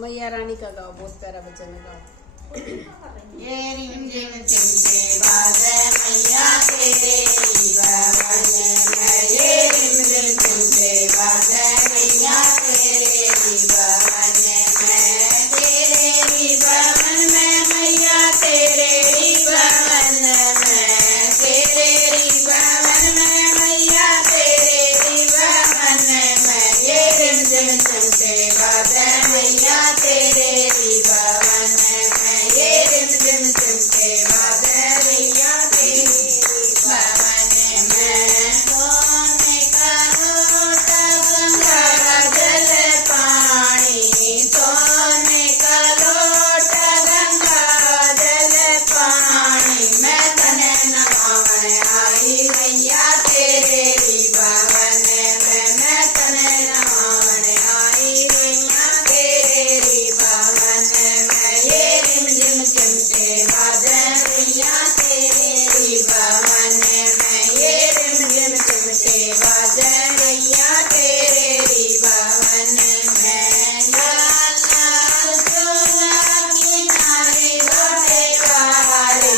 मैया रानी का गाओ, बहुत प्यारा भजन है, गाओ। ये रिमझिम चमके बादल मैया तेरे ही भवन में, ये रिमझिम चमके बादल मैया तेरे ही भवन में, तेरे ही भवन में मैया तेरे ही भवन में, तेरे ही भवन में मैया तेरे ही भवन में, ये रिमझिम चमके बादल मैया तेरे ही भवन में, ये रिमझिम चमके बादल मैया तेरे ही भवन में, सोने का लोटा गंगा जल पानी, सोने का लोटा गंगा जल पानी, मैं तने नहावन आई मैया तेरे ही भवन में, मैं तने नहावन आई मैया तेरे ही भवन में, ये रिमझिम चमके बादल मैया तेरे ही भवन में, ये रिमझिम चमके बादल मैया तेरे ही भवन में, लाल लाल चोला किनारे गोटे वाले,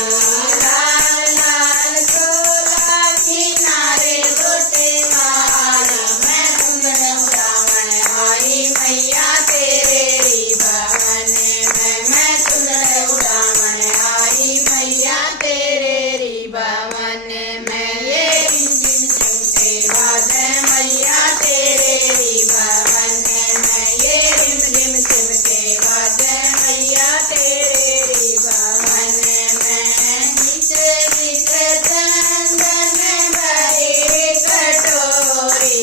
लाल लाल चोला किनारे गोटे वाले, मैं कुंदन उड़ावन आई मैया तेरे ही भवन में, मैं कुंदन उड़ावन आई मैया तेरे ही भवन में, ये रिमझिम चमके बादल मैया तेरे ही भवन में, ये रिमझिम चमके बादल मैया तेरे ही भवन में, गीत गीत चंदन भरी कटोरी,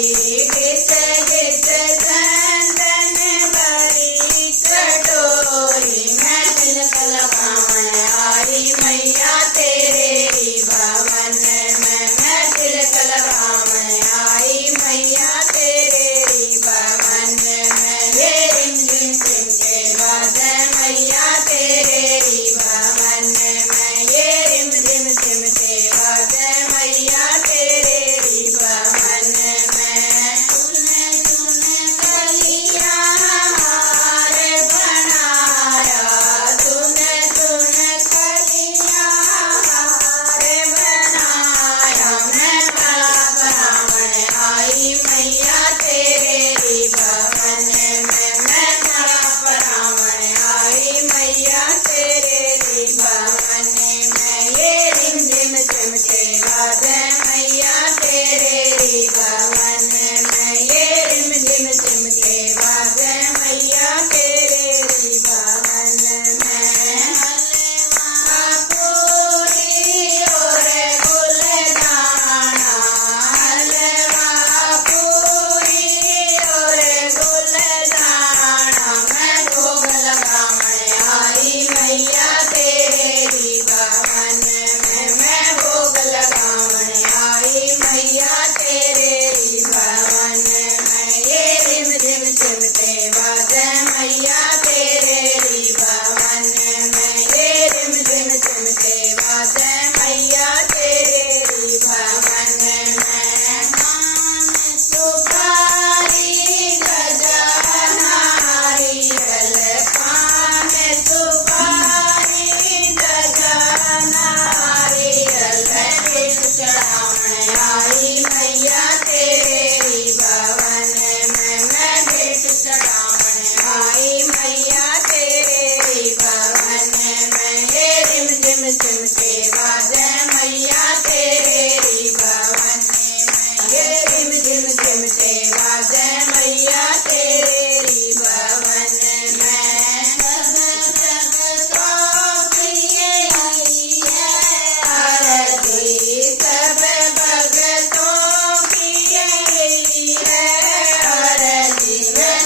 गीत गीत चंदन भरी कटोरी, मैं तिलक लगावन आई मैया तेरे ही भवन में, मैं तिलक लगावन आई मैया तेरे ही भवन में, ये रिमझिम चमके बादल मैया तेरे ही भवन में, ये रिमझिम चमके बादल मैया तेरे ही भवन में, तूने तूने कलिया हार बनाया, तूने तूने कलिया हार बनाया, मैं माला परावन आई मैया तेरे ही भवन में, मैं माला परावन आई मैया तेरे ही भवन में, ये रिमझिम चमके बादल मैया तेरे ही भवन में, ये रिमझिम चमके बादल मैया तेरे ही भवन में, हलवा पूरी और गुलदाना, हलवा पूरी और गुलदाना, मैं भोग लगावन आई मैया तेरे ही भवन में, मैं भोग लगावन आई मैया तेरे ही भवन में, ये रिमझिम चमके बादल मैया तेरे ही भवन में, ये रिमझिम चमके बादल मैया तेरे ही भवन में, पान सुपारी गजा नारियल, पान सुपारी गजा नारियल, मैं भेंट चढ़ावन आई मैया तेरे ही भवन में, मैं भेंट चढ़ावन आई मैया तेरे ही भवन में, ये रिमझिम चमके बादल मैया तेरे ही भवन में, ये रिमझिम चमके बादल मैया तेरे ही भवन में, सब भगतों की यही है आरती, सब भगतों की यही है आरती, मैं